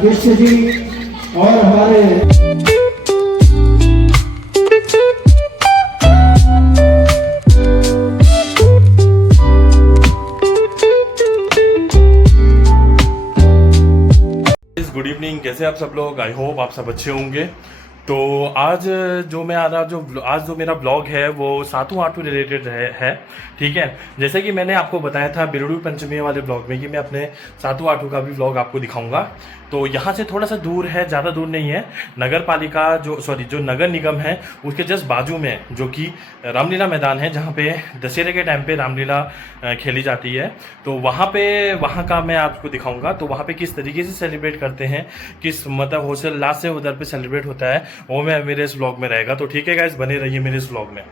विश्व जी और हमारे गुड इवनिंग। कैसे आप सब लोग? आई होप आप सब अच्छे होंगे। तो आज जो मेरा ब्लॉग है वो सातु आठू रिलेटेड है। ठीक है, जैसे कि मैंने आपको बताया था बिरुड़ू पंचमी वाले ब्लॉग में कि मैं अपने सातु आठू का भी ब्लॉग आपको दिखाऊंगा। तो यहाँ से थोड़ा सा दूर है, ज़्यादा दूर नहीं है। नगर पालिका जो नगर निगम है उसके जस्ट बाजू में जो कि रामलीला मैदान है, जहाँ पे दशहरे के टाइम पे रामलीला खेली जाती है। तो वहाँ का मैं आपको दिखाऊंगा। तो वहाँ पे किस तरीके से सेलिब्रेट करते हैं, किस मतलब होलसेल लास्ट से उधर पे सेलिब्रेट होता है, वो मैं मेरे इस ब्लॉग में रहेगा। तो ठीक है गाइस, बने रहिए मेरे इस ब्लॉग में।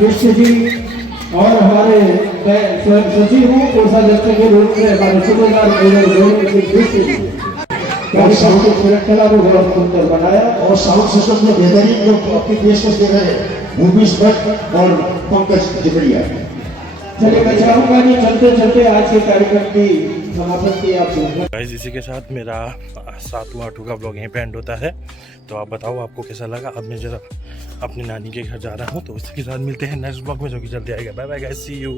कृष्ण जी और हमारे सचिव कोषाध्यक्ष के रूप में हमारे सूबेदार कृष्ण जी साउंड कला को बहुत सुंदर बनाया और साउंड सिस्टम में बेहतरीन लोग अपनी देश को दे रहे हैं भूपेश भट्ट और पंकज जबरिया। चलिए मैं चाहूंगा कि चलते चलते आज के कार्यक्रम की समापन की आप गाइस इसी के साथ मेरा 7वां 8वां का ब्लॉग यहीं पे एंड होता है। तो आप बताओ आपको कैसा लगा। अब मैं जरा अपनी नानी के घर जा रहा हूँ, तो उसी के साथ मिलते हैं नेक्स्ट ब्लॉग में जो कि जल्दी आएगा। Bye bye guys, see you.